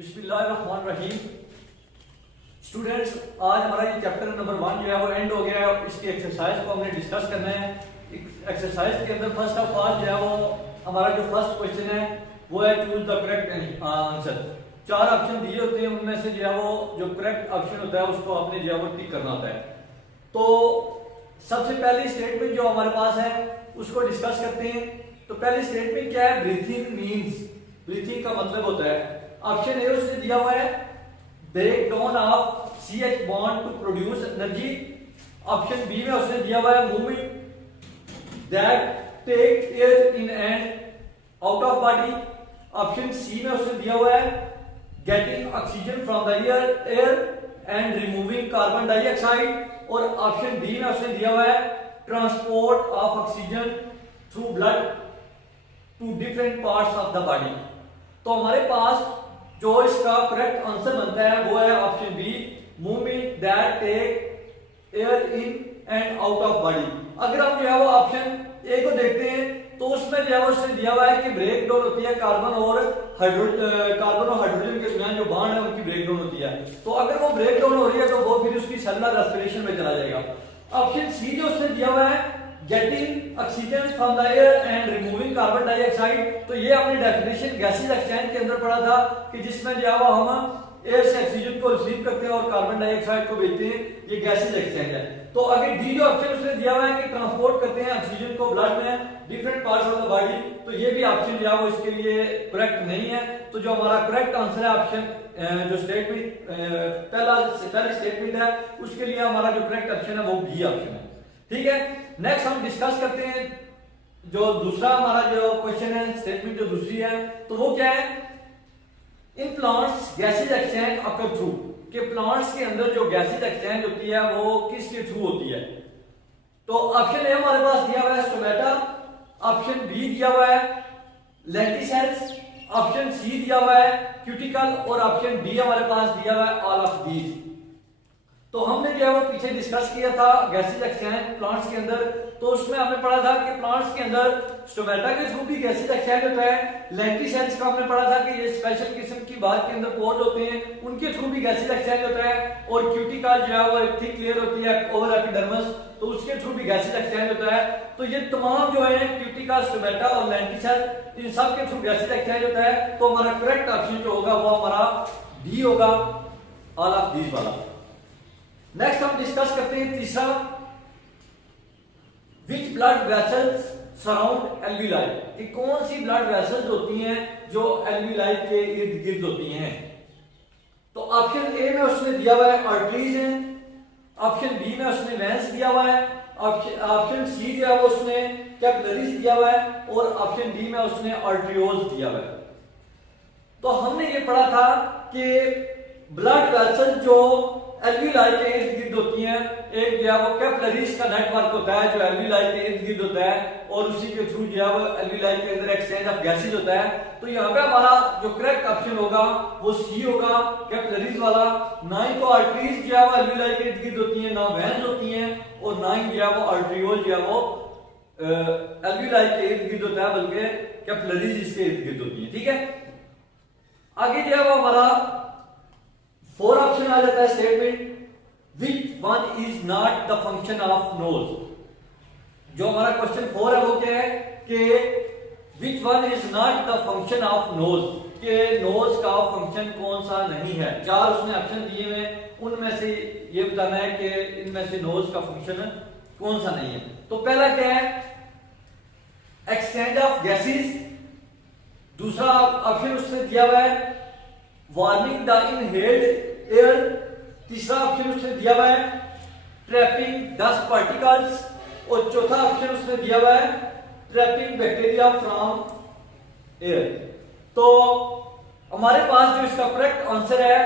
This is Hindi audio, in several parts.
बिस्मिल्लाहिर्रहमानिर्रहीम। स्टूडेंट्स, आज हमारा ये चैप्टर नंबर 1 जो है वो एंड हो गया है। इसकी एक्सरसाइज को हमने डिस्कस करना है। एक्सरसाइज के अंदर फर्स्ट ऑफ ऑल जो है वो हमारा जो फर्स्ट क्वेश्चन है वो है choose the correct answer. 4 option दिए होते हैं, उनमें से जो है वो जो करेक्ट ऑप्शन होता है उसको आपने जो है वो टिक करना होता है। तो सबसे पहली स्टेटमेंट जो हमारे पास है उसको डिस्कस करते हैं। तो पहली स्टेटमेंट क्या है? Breathing means. ब्रीथिंग का मतलब होता है, ऑप्शन ए उसने दिया हुआ है break down of CH bond to produce energy. Option B में उसने दिया हुआ है movement that take air in and out of body. Option C में उसने दिया हुआ है getting oxygen from the air and removing carbon dioxide. और ऑप्शन डी में उसने दिया हुआ है transport of oxygen through blood to different parts of the body. तो हमारे पास जो इसका करेक्ट आंसर बनता है वो है option B, movement that take air in and out of body. अगर हम जो है वो ऑप्शन ए को देखते हैं तो उसमें जो है वो उसने दिया हुआ है कि ब्रेक डाउन होती है कार्बन और हाइड्रोजन के दरमियान जो बॉन्ड है उनकी ब्रेक डाउन होती है। तो अगर वो ब्रेक डाउन हो रही है तो वो फिर उसकी सेलुलर रेस्पिरेशन में चला जाएगा। ऑप्शन सी जो उसने दिया हुआ है getting oxygen from the air and removing carbon dioxide, तो ये अपनी डेफिनेशन गैसेज एक्सचेंज के अंदर पढ़ा था कि जिसमें जो है हम एयर से ऑक्सीजन को रिसीव करते हैं और कार्बन डाइऑक्साइड को भेजते हैं, ये गैसेज एक्सचेंज है। तो अगर डी जो ऑप्शन उसने दिया हुआ है कि ट्रांसपोर्ट करते हैं ऑक्सीजन को ब्लड में different parts of the body, तो ये भी ऑप्शन जो है वो इसके लिए करेक्ट नहीं है। तो जो हमारा करेक्ट आंसर है ऑप्शन जो स्टेटमेंट पहली स्टेटमेंट है उसके लिए हमारा जो करेक्ट ऑप्शन है वो बी ऑप्शन है। ठीक है, नेक्स्ट हम डिस्कस करते हैं जो दूसरा हमारा जो क्वेश्चन है, स्टेटमेंट जो दूसरी है, तो वो क्या है? In plants gases exchange occur through, कि प्लांट्स के अंदर जो गैसेज एक्सचेंज होती है वो किसके थ्रू होती है? तो ऑप्शन ए हमारे पास दिया हुआ है स्टोमेटा, ऑप्शन बी दिया हुआ है लेंटिसेल्स, ऑप्शन सी दिया हुआ है क्यूटिकल और ऑप्शन डी हमारे पास दिया हुआ है ऑल ऑफ दीज। तो हमने जो है वो पीछे डिस्कस किया था गैसेज एक्सचेंज प्लांट्स के अंदर, तो उसमें हमने पढ़ा था कि प्लांट्स के अंदर स्टोमेटा के थ्रू भी गैसेज एक्सचेंज होता है। लेंटिसेल्स का हमने पढ़ा था कि ये स्पेशल किस्म की बात के अंदर पोर्स होते हैं, उनके थ्रू भी गैसेज एक्सचेंज होता है। और क्यूटिकल जो है वो थिक लेयर होती है ओवर एपिडर्मिस, तो उसके थ्रू भी गैसेज एक्सचेंज होता है। तो ये तमाम जो है क्यूटिकल, स्टोमेटा और लेंटिसेल, इन सब के थ्रू गैसेज एक्सचेंज होता है। तो हमारा करेक्ट ऑप्शन जो होगा वो हमारा डी होगा, ऑल ऑफ दीज वाला। नेक्स्ट हम डिस्कस करते हैं तीसरा, which blood vessels surround alveoli, कि कौन सी ब्लड वेसल्स होती हैं जो एल्विलाई के इर्द गिर्द होती हैं। तो ऑप्शन ए में उसने दिया हुआ है आर्टरीज है, ऑप्शन बी में उसने वेंस दिया हुआ है, ऑप्शन सी जो है वो उसने कैपिलरीज दिया हुआ है और ऑप्शन डी में उसने आर्टरियोल्स दिया हुआ है। तो हमने ये पढ़ा था कि ब्लड वेसल जो एल्विलाई के इर्द गिर्द होती हैं, एक जो है वो कैपिलरीज का नेटवर्क होता है जो एल्विलाई के इर्द गिर्द होता है और उसी के थ्रू जो है वो एल्विलाई के अंदर एक्सचेंज ऑफ गैसेज होता है। तो यहाँ पे हमारा जो करेक्ट ऑप्शन होगा वो सी होगा, कैपिलरीज वाला। ना ही तो आर्टरीज जो है वो एल्विलाई के इर्द गिर्द होती है, ना वेन्स होती हैं और ना ही जो है वो आर्टरियोल जो है वो एल्विलाई के इर्द गिर्द होता है, बल्कि कैपिलरीज इसके इर्द गिर्द होती है। ठीक है, आगे जो है वो हमारा 4 ऑप्शन आ जाता है statement, which one is not the function of nose. जो हमारा क्वेश्चन 4 है वो क्या है कि which one is not the function of nose, के नोज का फंक्शन कौन सा नहीं है। 4 उसने ऑप्शन दिए हैं, उनमें से ये बताना है कि इनमें से नोज का फंक्शन कौन सा नहीं है। तो पहला क्या है? Exchange of gases. दूसरा ऑप्शन उसने दिया हुआ है वार्मिंग द इनहेल्ड एयर। तीसरा ऑप्शन उसने दिया हुआ है ट्रैपिंग डस्ट पार्टिकल्स और चौथा ऑप्शन उसने दिया हुआ है ट्रैपिंग बैक्टीरिया फ्रॉम एयर। तो हमारे पास जो इसका करेक्ट आंसर है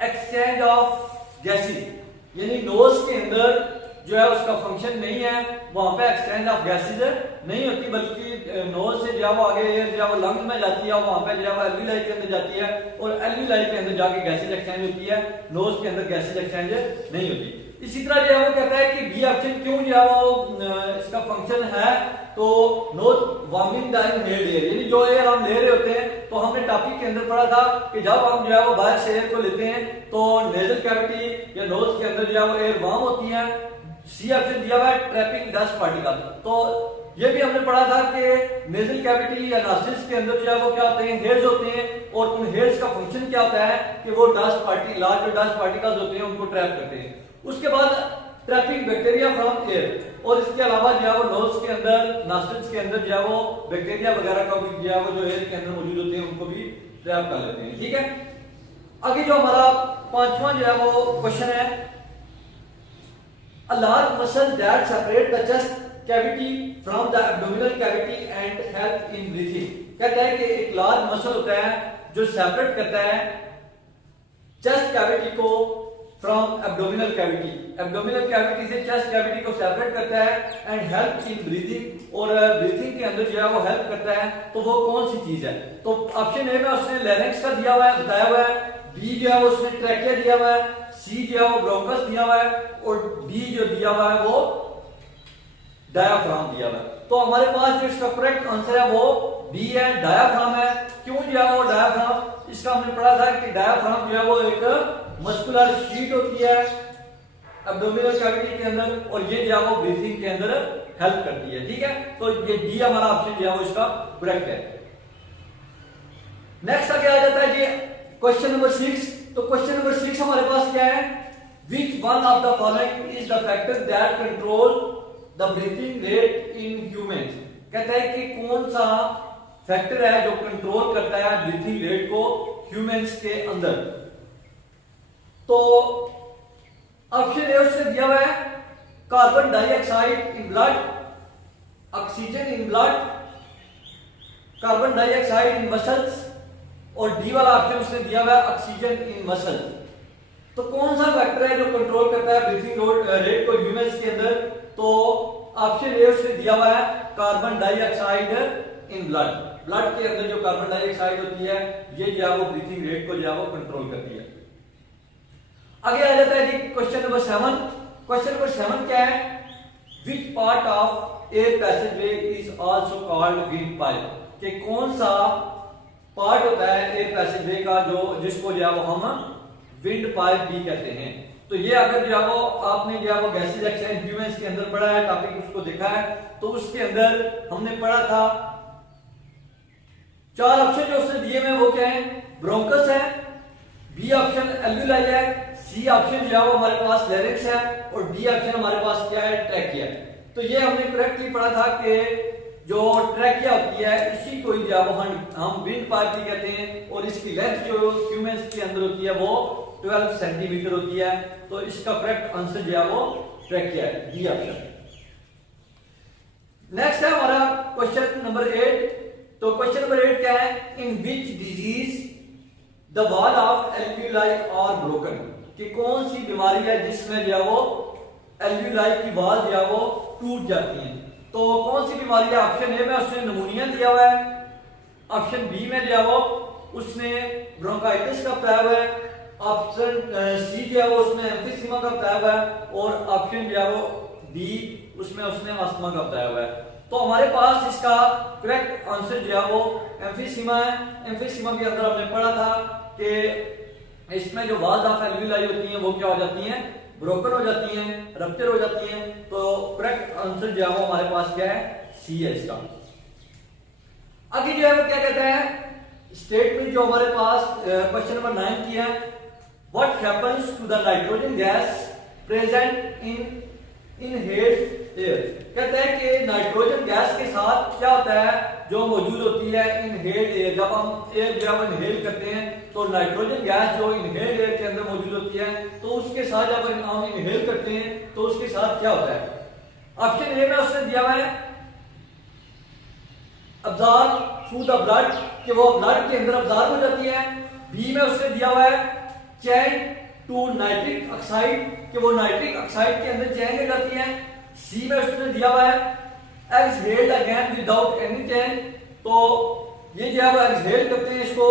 एक्सचेंज ऑफ गैसेस, यानी नोज के अंदर जो है उसका फंक्शन नहीं है, वहां पे एक्सचेंज ऑफ गैसेज नहीं होती, बल्कि नोज से जो है वो आगे एयर जो है वो लंग्स में जाती है, वहां पे जो है वो एल्विलाई के अंदर जाती है और एल्विलाई के अंदर जाके गैसेज एक्सचेंज होती है, नोज के अंदर गैसेज एक्सचेंज नहीं होती। इसी तरह जो है वो कहता है कि बी ऑप्शन क्यों जो है वो इसका फंक्शन है, तो no warming the inhaled air, यानी जो एयर हम ले रहे होते हैं, तो हमने टॉपिक के अंदर पढ़ा था कि जब हम जो है वो बाहर से एयर को लेते हैं तो नेजल कैविटी या नोज के अंदर जो है वो एयर वार्म होती है। सी ऑप्शन दिया हुआ है ट्रैपिंग डस्ट पार्टिकल। तो ये भी हमने पढ़ा था कि नेजल कैविटी या नॉस्ट्रिल्स के अंदर जो है वो क्या होते हैं, हेयर्स होते हैं, और उन हेयर्स का फंक्शन क्या होता है कि वो डस्ट पार्टिकल, लार्ज जो डस्ट पार्टिकल्स होते हैं उनको ट्रैप करते हैं। उसके बाद ट्रैपिंग बैक्टीरिया फ्रॉम एयर, और इसके अलावा जो है वो नोज के अंदर, नॉस्ट्रिल्स के अंदर जो है वो बैक्टीरिया वगैरह का भी जो है वो जो एयर के अंदर मौजूद होते हैं उनको भी ट्रैप कर लेते हैं। ठीक है, आगे जो हमारा पांचवा जो है वो क्वेश्चन है, a large muscle that separate the chest cavity from the abdominal cavity and help in breathing। कहता है कि एक लार्ज मसल होता है जो सेपरेट करता है चेस्ट कैविटी को from abdominal cavity, abdominal cavity से चेस्ट कैविटी को सेपरेट करता है, एंड हेल्प इन ब्रीथिंग, और ब्रीथिंग के अंदर जो है वो हेल्प करता है। तो वो कौन सी चीज है? तो ऑप्शन ए में उसने लैरिंक्स का दिया हुआ है, बताया हुआ है, बी जो है वो उसने ट्रैकिया दिया हुआ है, सी जो है वो ब्रोंकस दिया हुआ है, और डी जो दिया हुआ है वो डायाफ्राम दिया हुआ है। तो हमारे पास जो इसका करेक्ट आंसर है वो बी है, डायाफ्राम है। क्यों जो है वो डायाफ्राम? इसका हमने पढ़ा था कि डायाफ्राम जो है वो एक मस्कुलर शीट होती है एब्डोमिनल कैविटी के अंदर, और ये जो है वो ब्रीथिंग के अंदर हेल्प करती है। ठीक है, तो ये डी हमारा ऑप्शन जो है वो इसका करेक्ट है। नेक्स्ट आगे आ जाता है जी क्वेश्चन नंबर 6। तो क्वेश्चन नंबर 6 हमारे पास क्या है, which one of the following is the factor that control the breathing rate in humans. कहता है कि कौन सा फैक्टर है जो कंट्रोल करता है ब्रीथिंग रेट को ह्यूमंस के अंदर। तो ऑप्शन ए उसने दिया हुआ है carbon dioxide in blood, oxygen in blood, carbon dioxide in muscles, और डी वाला ऑप्शन उसने दिया हुआ है ऑक्सीजन इन मसल। तो कौन सा फैक्टर है जो कंट्रोल करता है ब्रीथिंग रेट को ह्यूमंस के अंदर? तो ऑप्शन ए उसने दिया हुआ है carbon dioxide in blood, blood के अंदर जो कार्बन डाइऑक्साइड होती है ये जो है वो ब्रीथिंग रेट को जो है वो कंट्रोल करती है। आगे आ जाता है जी क्वेश्चन नंबर 7। क्वेश्चन नंबर 7 क्या है, which part of air passageway is also called wind pipe. कि कौन सा पार्ट होता है एयर पैसेजवे का जो जिसको जो है वो हम विंड पाइप भी कहते हैं। तो ये अगर जो है वो आपने जो है वो गैसेज एक्सचेंज ह्यूमंस के अंदर पढ़ा है, टॉपिक उसको देखा है, तो उसके अंदर हमने पढ़ा था 4 ऑप्शन जो उसने दिए हैं वो क्या है, ब्रोंकस है, बी ऑप्शन एल्विलाई है, सी ऑप्शन जो है वो हमारे पास लैरिंक्स है, और डी ऑप्शन हमारे पास क्या है, ट्रैकिया है। तो ये हमने करेक्टली पढ़ा था कि जो ट्रैकिया होती है इसी को जो है वो हम विंड पाइप भी कहते हैं, और इसकी लेंथ जो ह्यूमंस के अंदर होती है वो 12 सेंटीमीटर होती है। तो इसका करेक्ट आंसर जो है वो ट्रैकिया है, डी ऑप्शन। नेक्स्ट है हमारा क्वेश्चन नंबर 8। तो क्वेश्चन नंबर 8 क्या है, in which disease the wall of alveoli are broken. कि कौन सी बीमारी है जिसमें जो है वो एल्व्यूलाई की वॉल जो है वो टूट जाती है। तो कौन सी बीमारी है? ऑप्शन ए में उसने निमोनिया दिया हुआ है, ऑप्शन बी में जो है वो उसने ब्रोंकाइटिस का बताया हुआ है, ऑप्शन सी जो है वो उसमें एम्फीसीमा का बताया हुआ है, और ऑप्शन जो है वो डी उसमें उसने अस्थमा का बताया हुआ है। तो हमारे पास इसका करेक्ट आंसर जो है वो एम्फीसीमा है। एम्फीसीमा के अंदर हमने पढ़ा था कि इसमें जो वॉल्स ऑफ एल्व्यूलाई होती हैं वो क्या हो जाती हैं, ब्रोकन हो जाती हैं, रप्चर हो जाती हैं। तो करेक्ट आंसर जो है वो हमारे पास क्या है, सी है इसका। आगे जो है वो क्या कहता है, स्टेटमेंट जो हमारे पास क्वेश्चन नंबर 9 की है, what happens to the nitrogen gas present in inhaled air. कहता है कि नाइट्रोजन गैस के साथ क्या होता है जो मौजूद होती है इनहेल्ड एयर। जब हम एयर जो है इनहेल करते हैं तो नाइट्रोजन गैस जो इनहेल्ड एयर के अंदर मौजूद होती है, तो उसके साथ जब हम इनहेल करते हैं तो उसके साथ क्या होता है। ऑप्शन ए में उसने दिया हुआ है अब्जॉर्ब थ्रू द ब्लड, कि वो ब्लड के अंदर अब्जॉर्ब हो जाती है। बी में उसने दिया हुआ है चेंज टू नाइट्रिक ऑक्साइड, कि वो नाइट्रिक ऑक्साइड के अंदर चेंज हो जाती है। सी में उसने दिया हुआ है exhaled again without any change, तो ये जो है वो एक्सहेल करते हैं इसको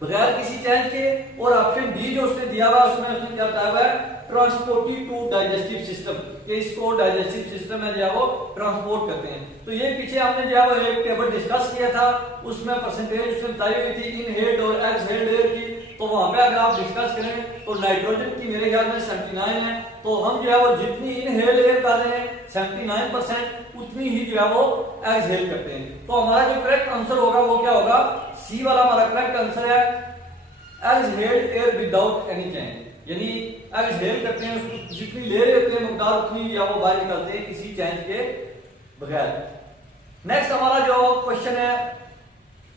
बगैर किसी चेंज के। और ऑप्शन डी जो उसने दिया हुआ उसमें उसने क्या बताया हुआ है ट्रांसपोर्टेड टू डाइजेस्टिव सिस्टम, कि इसको डाइजेस्टिव सिस्टम में जो है वो ट्रांसपोर्ट करते हैं। तो ये पीछे हमने जो है वो एक टेबल डिस्कस किया था, उसमें परसेंटेज उसमें बताई हुई थी इनहेल्ड और एक्सहेल्ड एयर की। तो वहां पे अगर आप डिस्कस करें तो नाइट्रोजन की मेरे ख्याल में 79 है, तो हम जो है वो जितनी इनहेल एयर कर रहे हैं 79% उतनी ही जो है वो एक्सहेल करते हैं। तो हमारा जो करेक्ट आंसर होगा वो क्या होगा, सी वाला हमारा करेक्ट आंसर है, exhaled air without any change, यानी एक्सहेल करते हैं उसको जितनी ले रहे होते हैं मकदार उतनी या वो बाहर निकलते हैं किसी चेंज के बगैर। नेक्स्ट हमारा जो क्वेश्चन है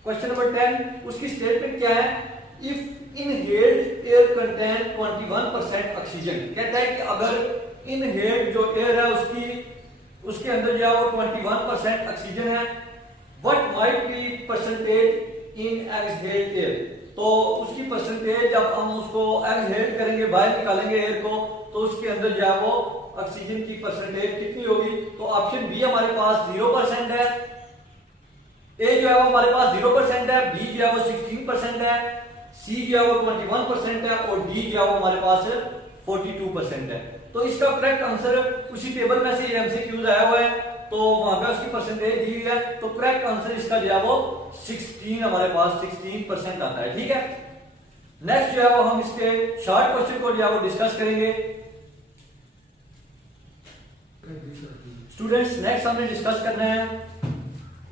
क्वेश्चन नंबर 10, उसकी स्टेटमेंट क्या है, if inhaled air contain 21% oxygen, कहता है कि अगर इनहेल्ड जो एयर है उसके अंदर जो है वो 21% ऑक्सीजन है, what might be percentage in exhaled air, तो उसकी परसेंटेज जब हम उसको एक्सहेल करेंगे बाहर निकालेंगे एयर को, तो उसके अंदर जो है वो ऑक्सीजन की परसेंटेज कितनी होगी। तो ऑप्शन बी हमारे पास 0% है, ए जो है वो हमारे पास 0% है, बी जो है वो 16% है, सी जो है वो 21% है और डी जो है वो हमारे पास 42% है। तो इसका करेक्ट आंसर उसी टेबल में से एमसीक्यूज आया हुआ है, तो वहां पे उसकी परसेंटेज दी हुई है, तो करेक्ट आंसर इसका जो है वो 16 हमारे पास 16% आता है। ठीक है, नेक्स्ट जो है वो हम इसके शॉर्ट क्वेश्चन को जो है वो डिस्कस करेंगे। स्टूडेंट्स नेक्स्ट हमने डिस्कस करना है,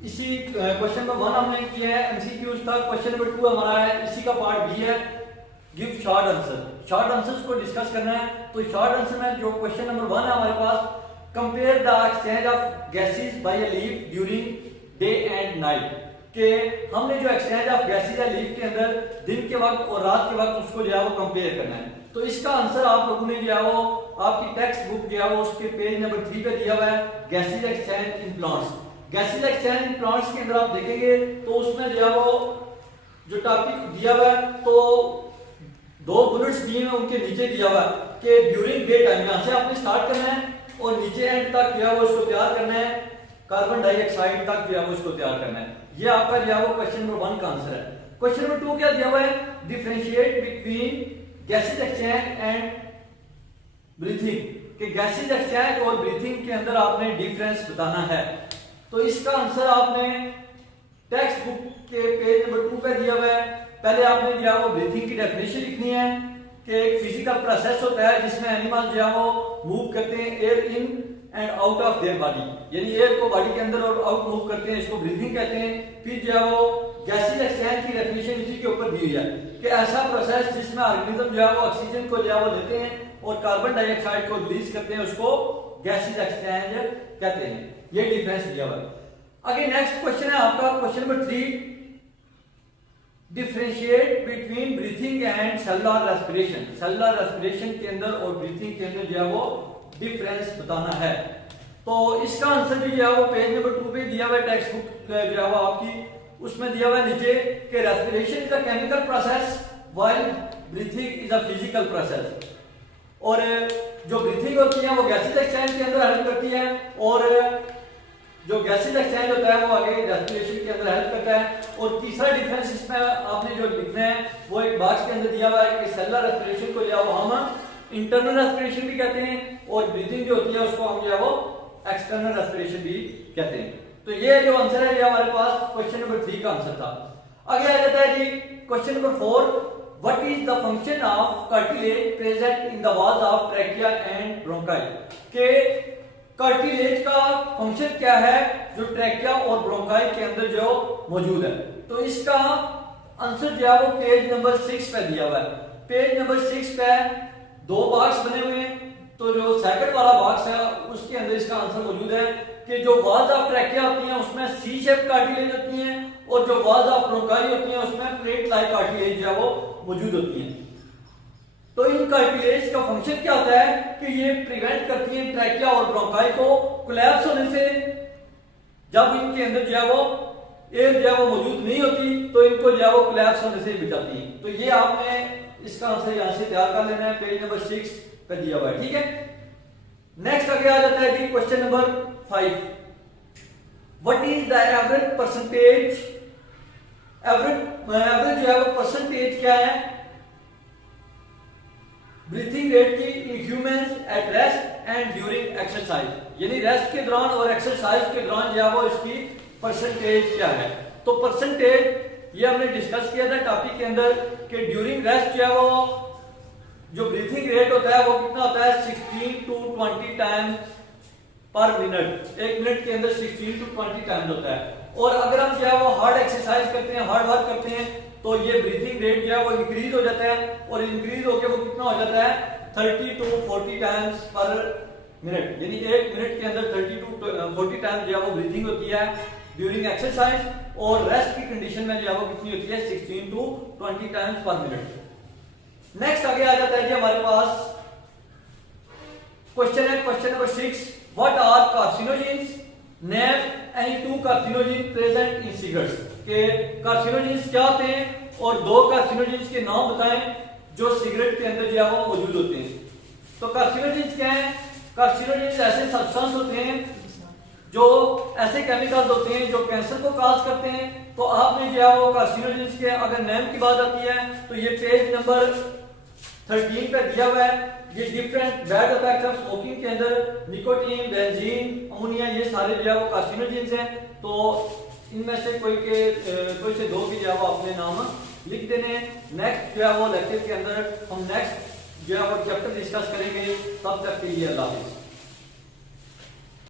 इसी क्वेश्चन नंबर 1 हमने किया है एमसीक्यूज था, क्वेश्चन नंबर 2 हमारा है, इसी का पार्ट बी है, give short answer. Short answers को डिस्कस करना है। तो शॉर्ट आंसर में जो क्वेश्चन नंबर 1 है हमारे पास, compare the exchange of gases by a leaf during day and night, के हमने जो एक्सचेंज ऑफ गैसेस है लीफ के अंदर दिन के वक्त और रात के वक्त उसको जो है वो कंपेयर करना है। तो इसका आंसर आप लोगों ने जो है वो आपकी टेक्स्ट बुक जो है वो उसके पेज नंबर 3 पे दिया हुआ है, gases exchange in plants. Gases exchange in plants के अंदर आप देखेंगे तो उसमें जो है वो जो टॉपिक दिया हुआ है, तो 2 बुलेट्स दिए हैं, उनके नीचे दिया हुआ है कि ड्यूरिंग डे टाइम, यहां से आपने स्टार्ट करना है और नीचे एंड तक जो है वो इसको तैयार करना है, कार्बन डाइऑक्साइड तक जो है वो इसको तैयार करना है। ये आपका जो है वो क्वेश्चन नंबर 1 का आंसर है। क्वेश्चन नंबर 2 क्या दिया हुआ है, differentiate between gases exchange and breathing, कि गैसेस एक्सचेंज और ब्रीथिंग के अंदर आपने डिफरेंस बताना है। तो इसका आंसर आपने टेक्स्ट बुक के पेज नंबर 2 पे दिया हुआ है। पहले आपने जो है वो ब्रीथिंग की डेफिनेशन लिखनी है कि एक फिजिकल प्रोसेस होता है जिसमें एनिमल जो है वो मूव करते हैं air in and out of their body, यानी एयर को बॉडी के अंदर और आउट मूव करते हैं, इसको ब्रीथिंग कहते हैं। फिर जो है वो गैसेस एक्सचेंज की डेफिनेशन इसी के ऊपर दी हुई है कि ऐसा प्रोसेस जिसमें ऑर्गेनिज्म जो है वो ऑक्सीजन को जो है वो लेते हैं और कार्बन डाइऑक्साइड को रिलीज करते हैं, उसको गैसेस एक्सचेंज कहते हैं। ये डिफरेंस दिया हुआ है। आगे नेक्स्ट क्वेश्चन है आपका question number 3, differentiate between breathing and cellular respiration. Cellular respiration के अंदर और ब्रीथिंग के अंदर जो है वो डिफरेंस बताना है। तो इसका आंसर भी जो है वो पेज नंबर 2 पे दिया हुआ है, टेक्स्ट बुक जो है वो आपकी उसमें दिया हुआ है नीचे कि respiration is a chemical process while breathing is a physical process. और जो ब्रीथिंग होती है वो गैसेस एक्सचेंज के अंदर हेल्प करती है और जो गैसेस एक्सचेंज होता है वो आगे रेस्पिरेशन के अंदर हेल्प करता है। और तीसरा डिफरेंस इसमें आपने जो लिखना है वो एक बॉक्स के अंदर दिया हुआ है कि सेलुलर रेस्पिरेशन को जो है वो हम इंटरनल रेस्पिरेशन भी कहते हैं और ब्रीथिंग जो होती है उसको हम जो है वो एक्सटर्नल रेस्पिरेशन भी कहते हैं। तो ये जो आंसर है ये हमारे पास क्वेश्चन नंबर 3 का आंसर था। आगे आ जाता है जी question number 4, what is the function of cartilage present in the walls of trachea and bronchi, के कार्टिलेज का फंक्शन क्या है जो ट्रैकिया और ब्रोंकाई के अंदर जो मौजूद है। तो इसका आंसर जो है वो पेज नंबर 6 पे दिया हुआ है। पेज नंबर 6 पे 2 बॉक्स बने हुए हैं, तो जो सेकंड वाला बॉक्स है उसके अंदर इसका आंसर मौजूद है कि जो वॉल्स ऑफ ट्रैकिया होती हैं उसमें सी शेप कार्टिलेज होती हैं और जो वॉल्स ऑफ ब्रोंकाई होती हैं उसमें प्लेट लाइक कार्टिलेज जो है वो मौजूद होती हैं। तो इन कार्टिलेज का फंक्शन क्या होता है कि ये प्रिवेंट करती हैं ट्रैकिया और ब्रोंकाई को कोलैप्स होने से। जब इनके अंदर जो है वो एयर जो है वो मौजूद नहीं होती तो इनको जो है वो कोलैप्स होने से बचाती हैं। तो ये आपने इसका आंसर यहां से तैयार कर लेना है, पेज नंबर 6 पे दिया हुआ है। ठीक है, नेक्स्ट आगे आ जाता है जी question number 5, what is the average percentage, average जो है वो परसेंटेज क्या है ब्रीथिंग रेट की humans at rest and during exercise, यानी रेस्ट के दौरान और एक्सरसाइज के दौरान जो है वो इसकी परसेंटेज क्या है। तो परसेंटेज ये हमने डिस्कस किया था टॉपिक के अंदर कि ड्यूरिंग रेस्ट जो है वो जो ब्रीथिंग रेट होता है वो कितना होता है 16 to 20 टाइम्स पर मिनट, एक मिनट के अंदर 16 to 20 टाइम्स होता है। और अगर हम जो है वो हार्ड एक्सरसाइज करते हैं, हार्ड वर्क करते हैं, तो ये ब्रीथिंग रेट जो है वो इंक्रीज हो जाता है और इंक्रीज होकर वो कितना हो जाता है 30 to 40 टाइम्स पर मिनट, यानी एक मिनट के अंदर 30 to 40 टाइम्स जो है वो ब्रीथिंग होती है ड्यूरिंग एक्सरसाइज, और रेस्ट की कंडीशन में जो है वो कितनी होती है 16 to 20 times per minute. Next आगे आ जाता है जी हमारे पास क्वेश्चन है, question number 6, what are carcinogens, name any 2 carcinogen present in cigarettes, के कार्सिनोजेंस क्या होते हैं और 2 कार्सिनोजेंस के नाम बताएं जो सिगरेट के अंदर जो है वो मौजूद होते हैं। तो कार्सिनोजेंस क्या है, कार्सिनोजेंस ऐसे सब्सटेंस होते हैं जो ऐसे केमिकल्स होते हैं जो कैंसर को काज करते हैं। तो आपने जो है वो कार्सिनोजेंस के अगर नेम की बात आती है तो ये पेज नंबर 13 पे दिया हुआ है। ये different bad effects of smoking के अंदर निकोटीन, बेंजीन, अमोनिया, ये सारे जो है वो कार्सिनोजेंस हैं। तो इनमें से कोई से 2 के जो है वो अपने नाम लिख देने। नेक्स्ट जो है वो लेक्चर के अंदर हम नेक्स्ट जो है वो चैप्टर डिस्कस करेंगे। तब तक के लिए अल्लाह हाफिज़।